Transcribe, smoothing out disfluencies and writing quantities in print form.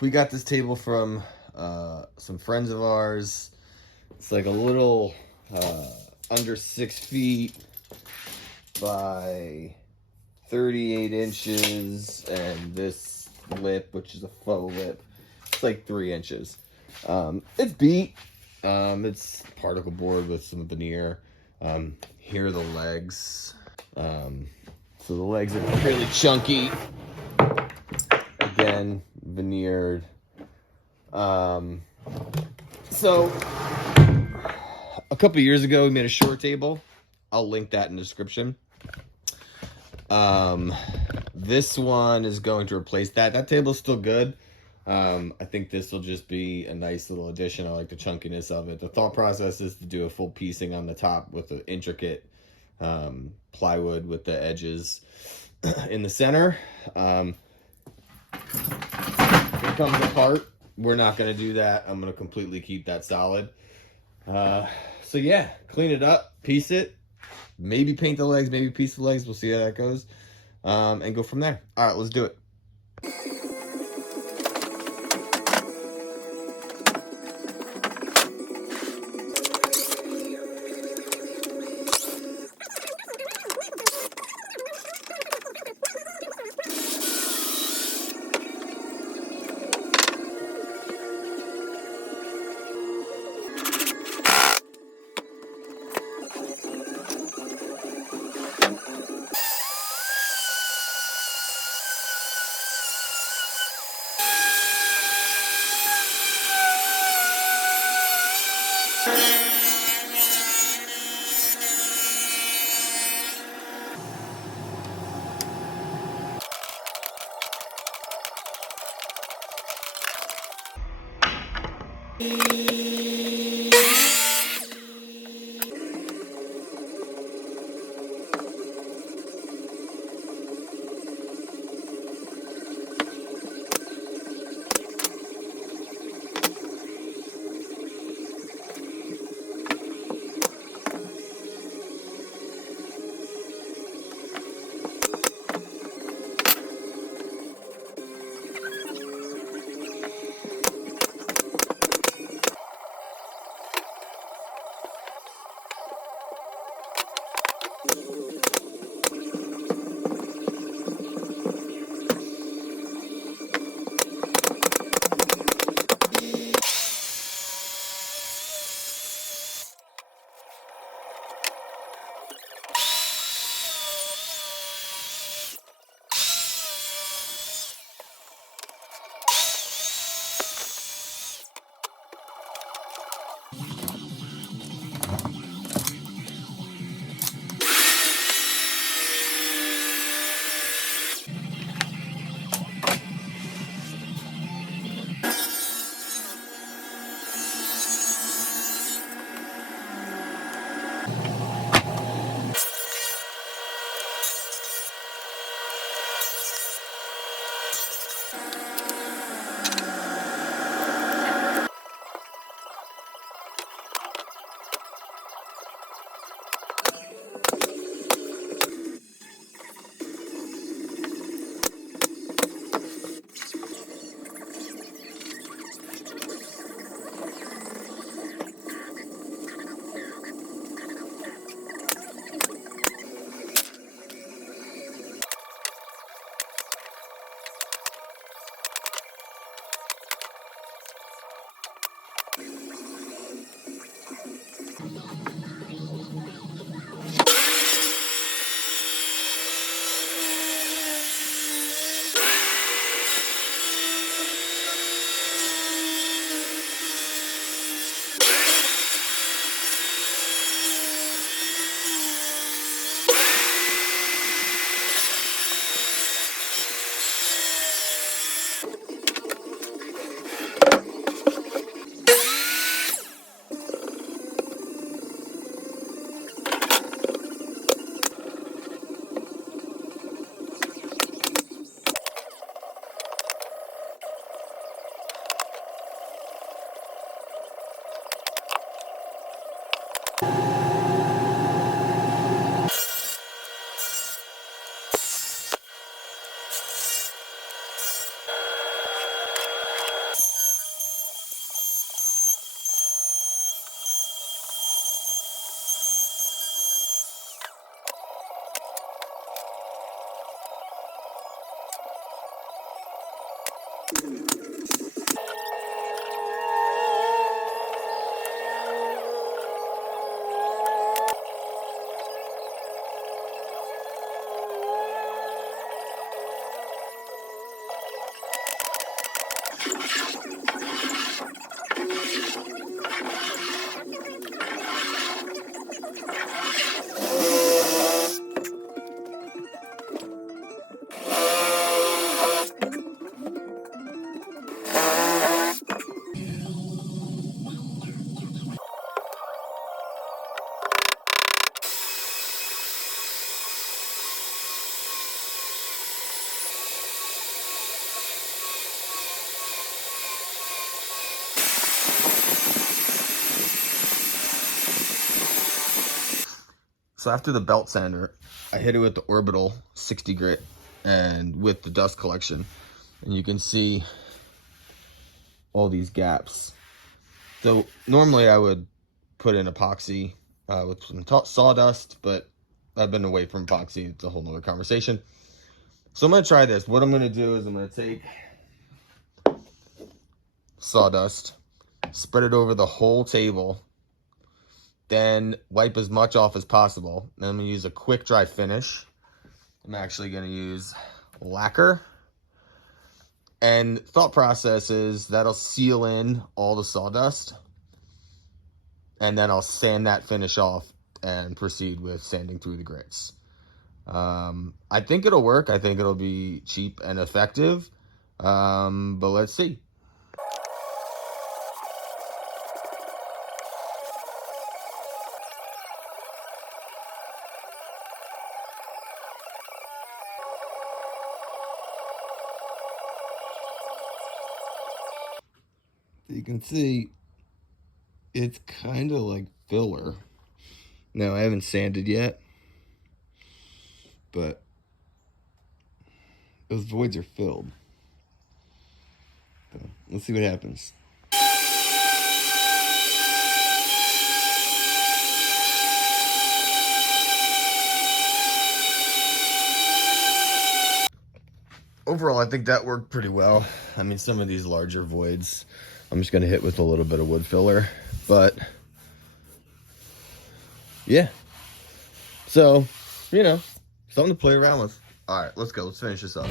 we got this table from some friends of ours. It's like a little under 6 feet by 38 inches, and this lip, which is a faux lip, it's like 3 inches. It's beat. It's particle board with some veneer. Here are the legs. So the legs are really chunky. Again, veneered. So a couple years ago, we made a short table. I'll link that in the description. This one is going to replace that. That table's still good. I think this will just be a nice little addition. I like the chunkiness of it. The thought process is to do a full piecing on the top with an intricate plywood with the edges in the center. It comes apart. We're not going to do that. I'm going to completely keep that solid. So yeah, clean it up, piece it, maybe paint the legs, maybe piece the legs. We'll see how that goes, and go from there. All right, let's do it. So after the belt sander, I hit it with the Orbital 60 grit and with the dust collection. And you can see all these gaps. So normally I would put in epoxy with some sawdust, but I've been away from epoxy. It's a whole nother conversation. So I'm going to try this. What I'm going to do is I'm going to take sawdust, spread it over the whole table, then wipe as much off as possible. Then I'm going to use a quick dry finish. I'm actually going to use lacquer. And thought process is that'll seal in all the sawdust. And then I'll sand that finish off and proceed with sanding through the grits. I think it'll work. I think it'll be cheap and effective. But let's see. You can see it's kind of like filler. Now I haven't sanded yet, but those voids are filled. So let's see what happens. Overall, I think that worked pretty well. I mean, some of these larger voids, I'm just gonna hit with a little bit of wood filler, but yeah. So, you know, something to play around with. All right, let's go. Let's finish this up.